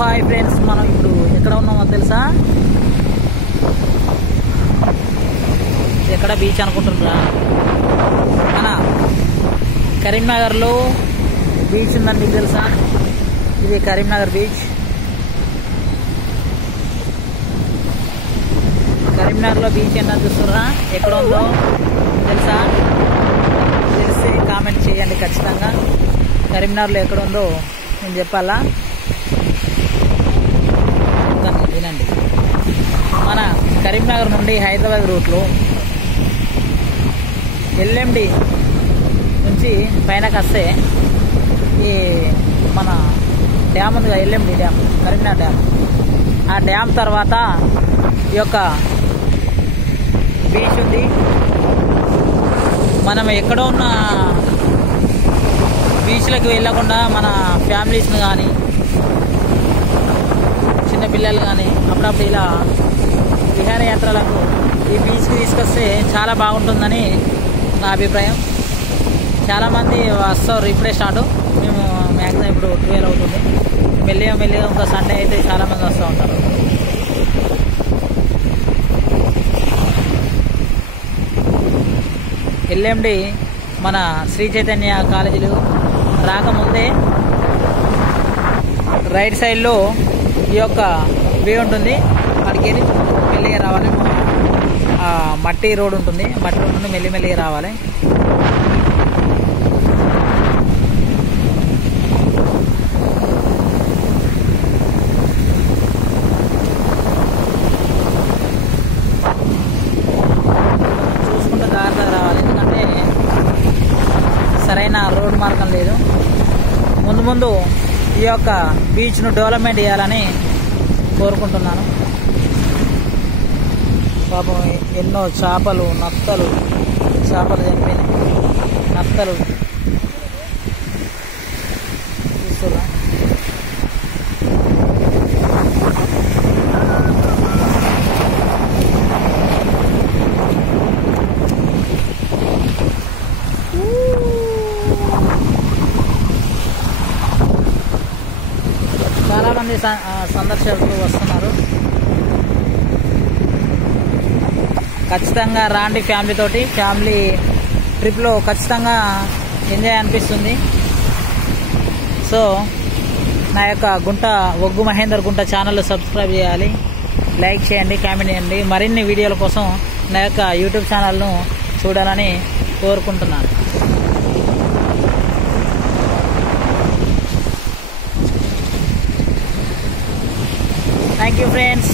Hi friends, మనం ఇప్పుడు ఎక్కడ ఉన్నామో తెలుసా? ఎక్కడ బీచ్ అనుకుంటున్నారా? మన కరీంనగర్లో బీచ్ ఉందండి, మీకు తెలుసా? ఇది కరీంనగర్ బీచ్. కరీంనగర్లో బీచ్ ఏంటో చూస్తున్నారా? ఎక్కడ ఉందో తెలుసా? తెలిస్తే కామెంట్ చేయండి ఖచ్చితంగా. కరీంనగర్లో ఎక్కడ ఉందో నేను చెప్పాలా? వినండి. మన కరీంనగర్ నుండి హైదరాబాద్ రూట్లో ఎల్ఎండి నుంచి పైనకి వస్తే ఈ మన డ్యామ్ ఉంది కదా, ఎల్ఎండి డ్యామ్, కరీంనగర్ డ్యామ్. ఆ డ్యామ్ తర్వాత ఈ యొక్క బీచ్ ఉంది. మనం ఎక్కడో ఉన్న బీచ్లకు వెళ్ళకుండా మన ఫ్యామిలీస్ని కానీ చిన్న పిల్లలు కానీ అప్పుడప్పుడు ఇలా విహారయాత్రలకు ఈ బీచ్కి తీసుకొస్తే చాలా బాగుంటుందని నా అభిప్రాయం. చాలామంది వస్తారు, ఇప్పుడే స్టార్ట్. మేము మ్యాక్సిమం ఇప్పుడు 12 అవుతుంది. మెల్లిగా ఇంకా సండే అయితే చాలామంది వస్తూ ఉంటారు. ఎల్ఎండి మన శ్రీ చైతన్య కాలేజీలు రాకముందే రైట్ సైడ్లో ఈ యొక్క వే ఉంటుంది. అక్కడికి వెళ్ళి మెల్లిగా రావాలి. మట్టి రోడ్ ఉంటుంది, మట్టి రోడ్ నుండి మెల్లిగా రావాలి. చూసుకుంటూ జాగ్రత్తగా రావాలి, ఎందుకంటే సరైన రోడ్ మార్గం లేదు. ముందు ఈ యొక్క బీచ్ను డెవలప్మెంట్ చేయాలని కోరుకుంటున్నాను. పాపం ఎన్నో నత్తలు చనిపోయినాయి. నత్తలు చూస్తున్నా. చాలామంది సందర్శకులు వస్తున్నారు. ఖచ్చితంగా రాండి ఫ్యామిలీతోటి. ఫ్యామిలీ ట్రిప్లో ఖచ్చితంగా ఎంజాయ్ అనిపిస్తుంది. సో నా యొక్క ఒగ్గు మహేందర్ గుంట ఛానల్ సబ్స్క్రైబ్ చేయాలి, లైక్ చేయండి, కామెంట్ చేయండి. మరిన్ని వీడియోల కోసం నా యొక్క యూట్యూబ్ ఛానల్ను చూడాలని కోరుకుంటున్నాను. Thank you friends.